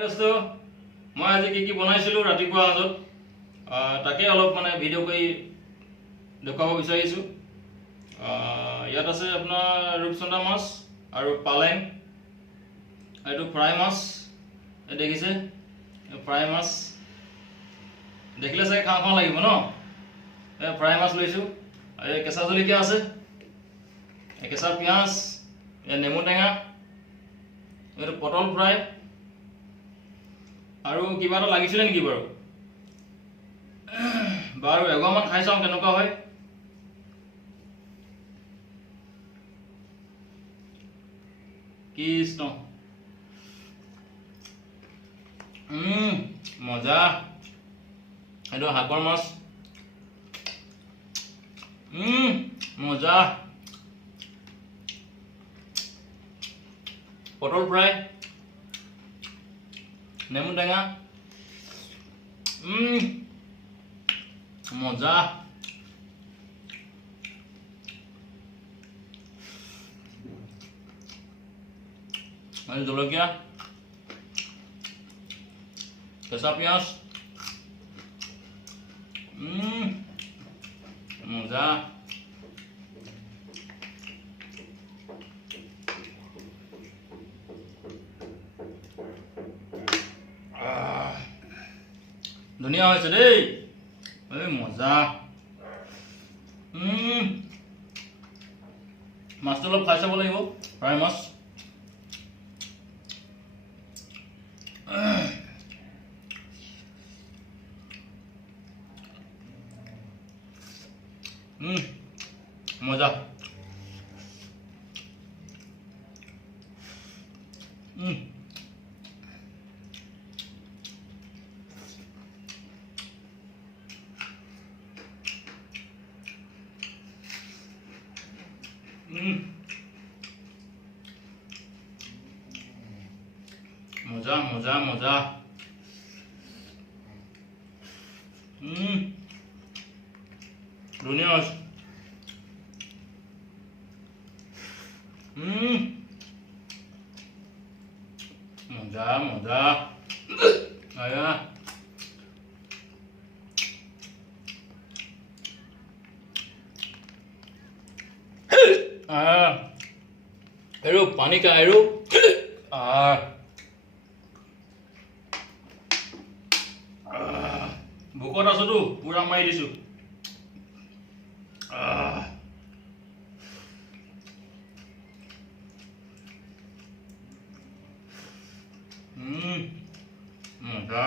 দোস্ত মই আজি কি বনাইছিলো ৰাতিপুৱা আগত তাকে অলপ মানে ভিডিঅ' কৰি দেখুৱাব বিচাৰিছো। ইয়াত আছে আপোনাৰ ৰূপচন্দা মাছ আৰু পালেং, এইটো ফ্ৰাই মাছ, দেখিছে ফ্ৰাই মাছ দেখিলে চাগে খাওঁ খাওঁ লাগিব ন। ফ্ৰাই মাছ লৈছোঁ, আৰু কেঁচা জলকীয়া আছে, কেঁচা পিঁয়াজ, নেমু টেঙা, এইটো পটল ফ্ৰাই। আৰু কিবা এটা লাগিছিলে নেকি বাৰু? বাৰু এগৰামান খাই চাওঁ কেনেকুৱা হয়। কৃষ্ণ, মজা। এইটো সাগৰ মাছ, মজা। পটল ফ্ৰাই, নেমু টেঙা, মজা। আৰু জলকীয়া, কেঁচা পিঁয়াজ, মজা। ধুনীয়া হৈছে দেই, মজা। মাছটো অলপ খাই চাব লাগিব, ফ্ৰাই মাছ। মজা। মজা মজা মজা। ধুনীয়া হৈছে। মজা মজা। আয়া আৰু পানী খাই আৰু ভোকত আছোতো, পুৰা মাৰি দিছো। মজা।